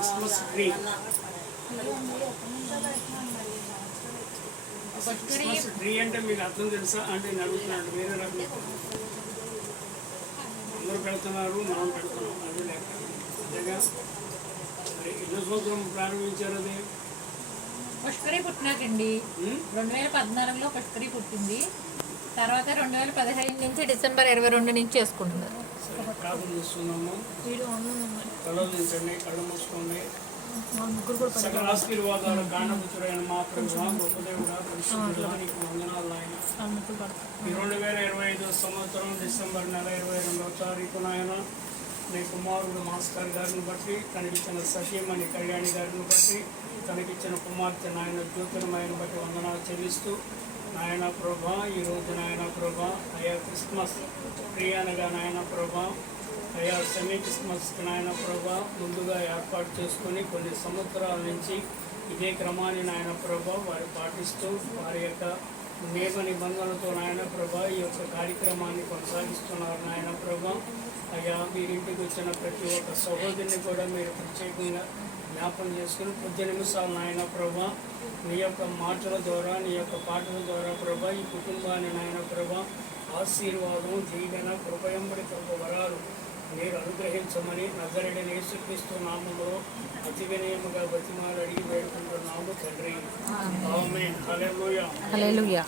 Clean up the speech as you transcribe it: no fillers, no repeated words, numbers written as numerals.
Christmas tree. Christmas tree అంటే మీకు అర్థం తెలుసా అంటే నేను అడుగుతున్నాను. వేరే రకం అందరూ పెడుతున్నారు, మనం పెడుతున్నాం, అది లెక్క. అంతేగా మరి ఎన్నో సంవత్సరం ప్రారంభించారు అది? పుష్కరి పుట్టినాకండి 2014లో పుష్కరి పుట్టింది. తర్వాత 2015 నుంచి డిసెంబర్ 22 నుంచి చేసుకుంటున్నారు. ప్రార్థన చేస్తున్నాము. కళ్ళు దించండి, కళ్ళు మూసుకోండి. సకల ఆశీర్వాదాలు కారణపుత్రుడైన మా ప్రభువా, గొప్పదేవుడా, పరిశుద్ధుడా, నీకు వందనాలు ఆయన. ఈ 2025 సంవత్సరం డిసెంబర్ నెల 22వ తారీఖున ఆయన నీ కుమారుడు మాస్టర్ గారిని బట్టి, తనకిచ్చిన సఖీమణి కళ్యాణి గారిని బట్టి, తనకిచ్చిన కుమార్తె నాయన జ్యోతిర్మయని బట్టి వందనాలు చెల్లిస్తూ, నాయన ప్రభా ఈరోజు నాయన ప్రభా అయ్యా క్రిస్మస్ ట్రీ అనగా నాయన ప్రభా అయ్యా సెమీ క్రిస్మస్కి నాయన ప్రభా ముందుగా ఏర్పాటు చేసుకొని కొన్ని సంవత్సరాల నుంచి ఇదే క్రమాన్ని నాయన ప్రభా వారు పాటిస్తూ వారి యొక్క నియమ నిబంధనలతో నాయన ప్రభా ఈ యొక్క కార్యక్రమాన్ని కొనసాగిస్తున్నారు నాయన ప్రభా. అయ్యా మీరింటికి వచ్చిన ప్రతి ఒక్క సహోదరిని కూడా మీరు ప్రత్యేకంగా జ్ఞాపం చేసుకుని 10 నిమిషాలు నాయన ప్రభా నీ యొక్క మాటల ద్వారా, నీ యొక్క పాటల ద్వారా ప్రభా ఈ కుటుంబాన్ని నాయన ప్రభా ఆశీర్వాదం, దీవెన, కృపయంబడి కృప వరాలు మీరు అనుగ్రహించమని నజరేయుడైన యేసుక్రీస్తు నామములో అతి వినయముగా బతిమాలు అడిగి వేడుకుంటున్నాము తండ్రి. ఆమేన్. హల్లెలూయా.